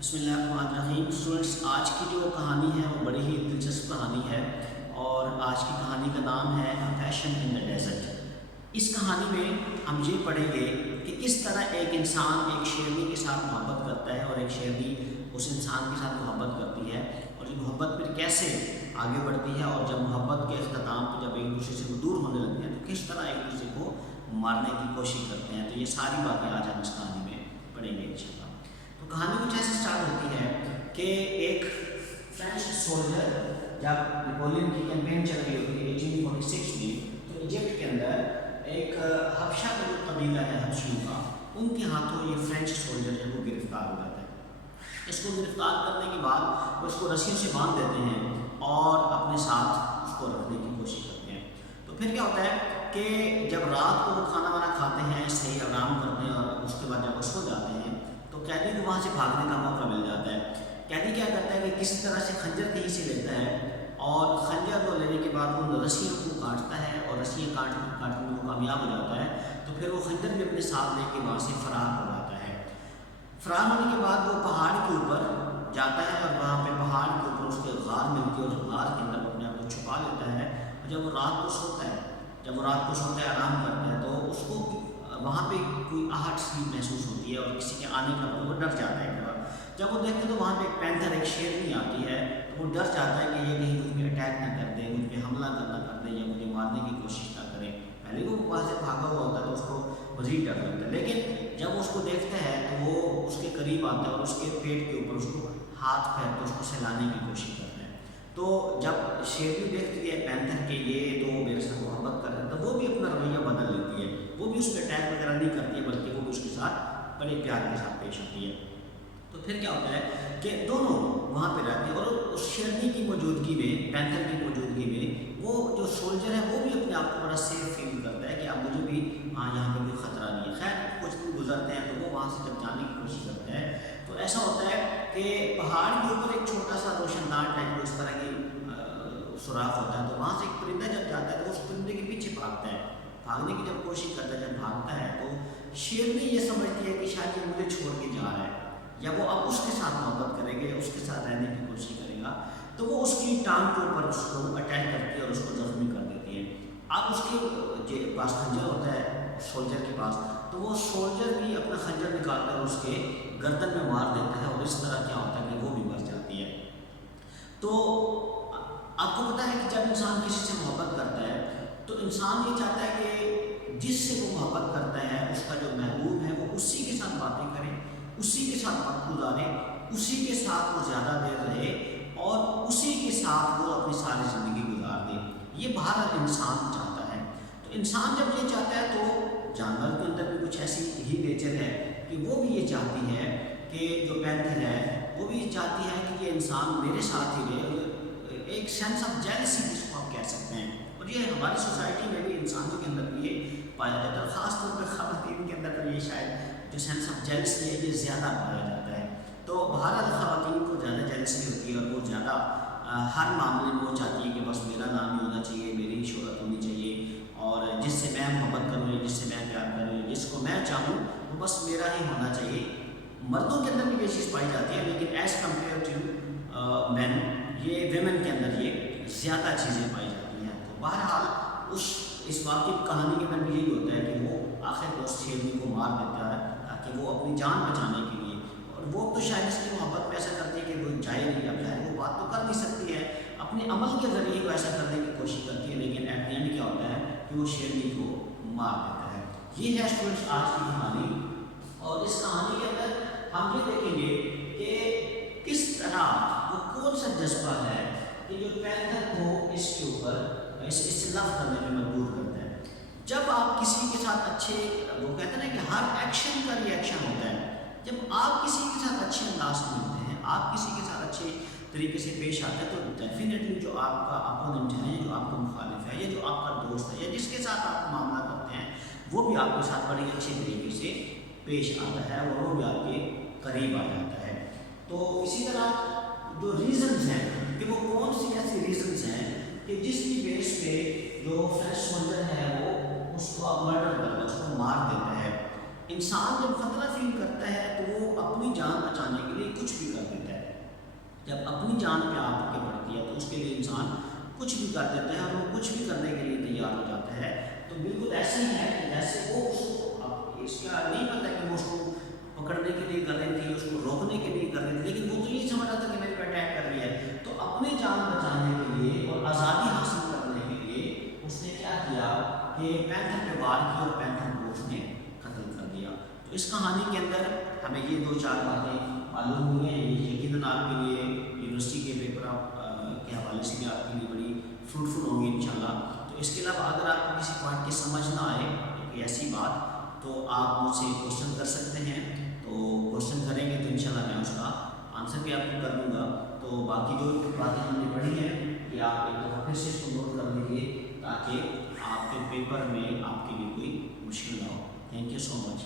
بسم اللہ الرحمن الرحیم اسٹوڈنٹس، آج کی جو کہانی ہے وہ بڑی ہی دلچسپ کہانی ہے اور آج کی کہانی کا نام ہے پیشن ان دا ڈیزرٹ۔ اس کہانی میں ہم یہ پڑھیں گے کہ کس طرح ایک انسان ایک شیرنی کے ساتھ محبت کرتا ہے اور ایک شیرنی اس انسان کے ساتھ محبت کرتی ہے، اور یہ محبت پھر کیسے آگے بڑھتی ہے، اور جب محبت کے اختتام پہ جب ایک دوسرے سے وہ دور ہونے لگتے ہیں تو کس طرح ایک دوسرے کو مارنے کی کوشش کرتے ہیں۔ تو یہ ساری باتیں آج ہم اس کہانی میں پڑھیں گے انشاءاللہ۔ تو کہانی کچھ ایسے اسٹارٹ ہوتی ہے کہ ایک فرینچ سولجر، جب نیپولین کی کیمپین چل رہی ہوتی ہے 1846 میں، تو ایجپٹ کے اندر ایک حبشہ کا جو قبیلہ ہے حبشیوں کا، ان کے ہاتھوں یہ فرینچ سولجر جو وہ گرفتار ہو جاتا ہے۔ اس کو گرفتار کرنے کے بعد وہ اس کو رسیوں سے باندھ دیتے ہیں اور اپنے ساتھ اس کو رکھنے کی کوشش کرتے ہیں۔ تو پھر کیا ہوتا ہے کہ جب رات کو وہ کھانا وانا کھاتے ہیں، صحیح آرام کرتے ہیں، اور اس کے بعد جب وہ سو جاتے ہیں تو قیدی کو وہاں سے بھاگنے کا موقع مل جاتا ہے۔ قیدی کیا کرتا ہے کہ کسی طرح سے خنجر کہیں سے لیتا ہے، اور خنجر کو لینے کے بعد وہ رسیوں کو کاٹتا ہے، اور رسیاں کاٹنے میں وہ کامیاب ہو جاتا ہے۔ تو پھر وہ خنجر بھی اپنے ساتھ لے کے وہاں سے فرار ہو جاتا ہے۔ فرار ہونے کے بعد وہ پہاڑ کے اوپر جاتا ہے، اور وہاں پہ پہاڑ کے اوپر اس کے غار ملتی ہے، اور غار کے اندر اپنے آپ کو چھپا لیتا ہے۔ اور جب وہ رات کو سوتا ہے، آرام کرتا ہے، تو اس کو وہاں پہ کوئی آہٹ سی محسوس ہوتی ہے، اور کسی کے آنے کا وہ ڈر جاتا ہے۔ جب وہ دیکھتے تو وہاں پہ ایک پینتھر، ایک شیرنی آتی ہے، تو وہ ڈر جاتا ہے کہ یہ کہیں مجھ پہ اٹیک نہ کر دے، مجھ پہ حملہ کرنا کر دے، یا مجھے مارنے کی کوشش نہ کرے۔ پہلے وہ وہاں سے بھاگا ہوا ہوتا ہے تو اس کو مزید ڈر لگتا ہے، لیکن جب وہ اس کو دیکھتا ہے تو وہ اس کے قریب آتا ہے اور اس کے پیٹ کے اوپر اس کو ہاتھ پھیر کے اس کو سہلانے کی کوشش کرتا ہے۔ تو جب شیرنی دیکھتی ہے پینتھر کے یہ تو میرے ساتھ محبت کر رہا ہے، تو وہ بھی اپنا رویہ بدل لیتی ہے، وہ بھی اس پہ اٹیک وغیرہ نہیں کرتی ہے، بلکہ وہ بھی اس کے ساتھ بڑے پیار کے ساتھ پیش آتی ہے۔ تو پھر کیا ہوتا ہے کہ دونوں وہاں پہ رہتے ہیں، اور اس شیرنی کی موجودگی میں، پینتھر کی موجودگی میں، وہ جو سولجر ہے وہ بھی اپنے آپ کو بڑا سیف فیل کرتا ہے کہ اب مجھے بھی یہاں پہ کوئی خطرہ نہیں ہے۔ خیر کچھ دن گزرتے ہیں تو وہ وہاں سے جب جانے کی کوشش کرتا ہے تو ایسا ہوتا ہے کہ پہاڑ کے اوپر ایک چھوٹا سا روشن دان ٹائپ اس طرح کی سوراخ ہوتا ہے، تو وہاں سے ایک پرندہ جب جاتا ہے تو اس پرندے کے پیچھے بھاگتا ہے، بھاگنے کی جب کوشش کرتا ہے، جب بھاگتا ہے تو شیرنی یہ سمجھتی ہے کہ شاید یہ مجھے چھوڑ کے جا رہا ہے، یا وہ اب اس کے ساتھ محبت کرے گا، یا اس کے ساتھ رہنے کی کوشش کرے گا، تو وہ اس کی ٹانگ کے اوپر اس کو اٹیک کرتی ہے اور اس کو زخمی کر دیتی ہے۔ اب اس کے پاس خنجر ہوتا ہے سولجر کے پاس، تو وہ سولجر بھی اپنا خنجر نکال کر اس کے گردن میں مار دیتا ہے، اور اس طرح کیا ہوتا ہے کہ وہ بھی مر جاتی ہے۔ تو آپ کو پتہ ہے کہ جب انسان کسی سے محبت کرتا ہے تو انسان یہ چاہتا ہے کہ جس سے وہ محبت کرتا ہے اس کا جو محبوب ہے وہ اسی کے ساتھ باتیں کرے، اسی کے ساتھ وقت گزارے، اسی کے ساتھ وہ زیادہ دیر رہے، اور اسی کے ساتھ وہ اپنی ساری زندگی گزار دے۔ یہ بہرحال انسان چاہتا ہے۔ تو انسان جب یہ چاہتا ہے تو جانور کے اندر بھی کچھ ایسی ہی نیچر ہے کہ وہ بھی یہ چاہتی ہے کہ جو پینتھر ہے وہ بھی یہ چاہتی ہے کہ یہ انسان میرے ساتھ ہی رہے۔ ایک سینس آف جیلسی جس کو آپ کہہ سکتے ہیں، اور یہ ہماری سوسائٹی میں بھی انسانوں کے اندر بھی یہ پایا جاتا ہے، اور خاص طور پہ خواتین کے اندر یہ شاید جو سینس آف جیلسی ہے یہ زیادہ پایا جاتا ہے۔ تو بہرحال خواتین کو زیادہ جیلسی ہوتی ہے، اور وہ زیادہ ہر معاملے میں وہ چاہتی ہے کہ بس میرا نام ہی ہونا چاہیے، میری شہرت ہونی چاہیے، اور جس سے میں محبت کروں یا جس سے میں پیار کروں، جس کو میں چاہوں وہ بس میرا ہی ہونا چاہیے۔ مردوں کے اندر بھی یہ چیز پائی جاتی ہے، لیکن ایز کمپیئر ٹو مین یہ ویمن کے اندر یہ زیادہ چیزیں پائی جاتی ہیں۔ تو بہرحال اس واقعی کہانی کے اندر بھی یہی ہوتا ہے کہ وہ آخر کو اس شیرنی کو مار دیتا ہے تاکہ وہ اپنی جان بچانے کے لیے، اور وہ تو شاید اس کی محبت میں ایسا کرتی ہے کہ وہ جائے نہیں، اب جائے وہ بات تو کر نہیں سکتی ہے، اپنے عمل کے ذریعے وہ ایسا کرنے کی کوشش کرتی ہے، لیکن ایٹ دی اینڈ کیا ہوتا ہے کہ وہ شیرنی کو مار دیتا ہے۔ یہ ہے اسٹوڈنٹس آج کی کہانی، اور اس کہانی کے اندر ہم یہ دیکھیں گے کہ کس طرح وہ کون سا جذبہ ہے کہ جو پینتھر کو اس کے اوپر اس لفظ کرنے میں مجبور کرتا ہے۔ جب آپ کسی کے ساتھ اچھے، وہ کہتے ہیں نا کہ ہر ایکشن کا ری ایکشن ہوتا ہے، جب آپ کسی کے ساتھ اچھے انداز میں ملتے ہیں، آپ کسی کے ساتھ اچھے طریقے سے پیش آتے ہیں، تو ڈیفینیٹلی جو آپ کا اپوننٹ ہے، جو آپ کا مخالف ہے، یا جو آپ کا دوست ہے، یا جس کے ساتھ آپ معاملہ کرتے ہیں، وہ بھی آپ کے ساتھ بڑے اچھے طریقے سے پیش آتا ہے، اور وہ بھی آپ کے قریب آ جاتا ہے۔ تو اسی طرح جو ریزنز ہیں کہ وہ کون سی ایسی ریزنز ہیں کہ جس کی بیس پہ جو فرینچ سولجر ہے وہ اس کو مرڈر کرتا ہے، اس کو مار دیتا ہے۔ انسان جب خطرہ فیل کرتا ہے تو وہ اپنی جان بچانے کے لیے کچھ بھی کر دیتا ہے۔ جب اپنی جان پہ آپ کے بڑھتی ہے تو اس کے لیے انسان کچھ بھی کر دیتا ہے اور وہ کچھ بھی کرنے کے لیے تیار ہو جاتا ہے۔ تو بالکل ایسے ہی ہے کہ جیسے وہ اس کو اب اس کا نہیں پتہ کہ وہ اس کو پکڑنے کے لیے کر رہی تھی، اس کو روکنے کے لیے کر رہی تھی، لیکن وہ تو یہ سمجھ رہا تھا کہ میرے پہ اٹیک کر رہی ہے۔ تو اپنی جان بچانے کے لیے اور آزادی حاصل کرنے کے لیے اس نے کیا کیا کہ پینتھر پہ وار کی اور پینتھر کو اس نے قتل کر دیا۔ تو اس کہانی کے اندر ہمیں یہ 2-4 باتیں معلوم ہوئی ہیں۔ یہ یقیناً آپ کے لیے یونیورسٹی کے پیپر کے حوالے سے بھی آپ کے لیے بڑی فروٹفل ہوں گی انشاءاللہ۔ تو اس کے علاوہ اگر آپ کو کسی پوائنٹ کی سمجھ نہ آئے کوئی ایسی بات تو آپ مجھ سے کوشچن کر سکتے ہیں۔ تو کوشچن کریں گے تو انشاءاللہ میں اس کا آنسر بھی آپ کو کر دوں گا۔ تو باقی جو باتیں ہم نے پڑھی ہیں کہ آپ ایک دفعہ پھر سے اس کو نوٹ کر لیجیے تاکہ آپ کے پیپر میں آپ کے لیے کوئی مشکل نہ ہو۔ Thank you so much.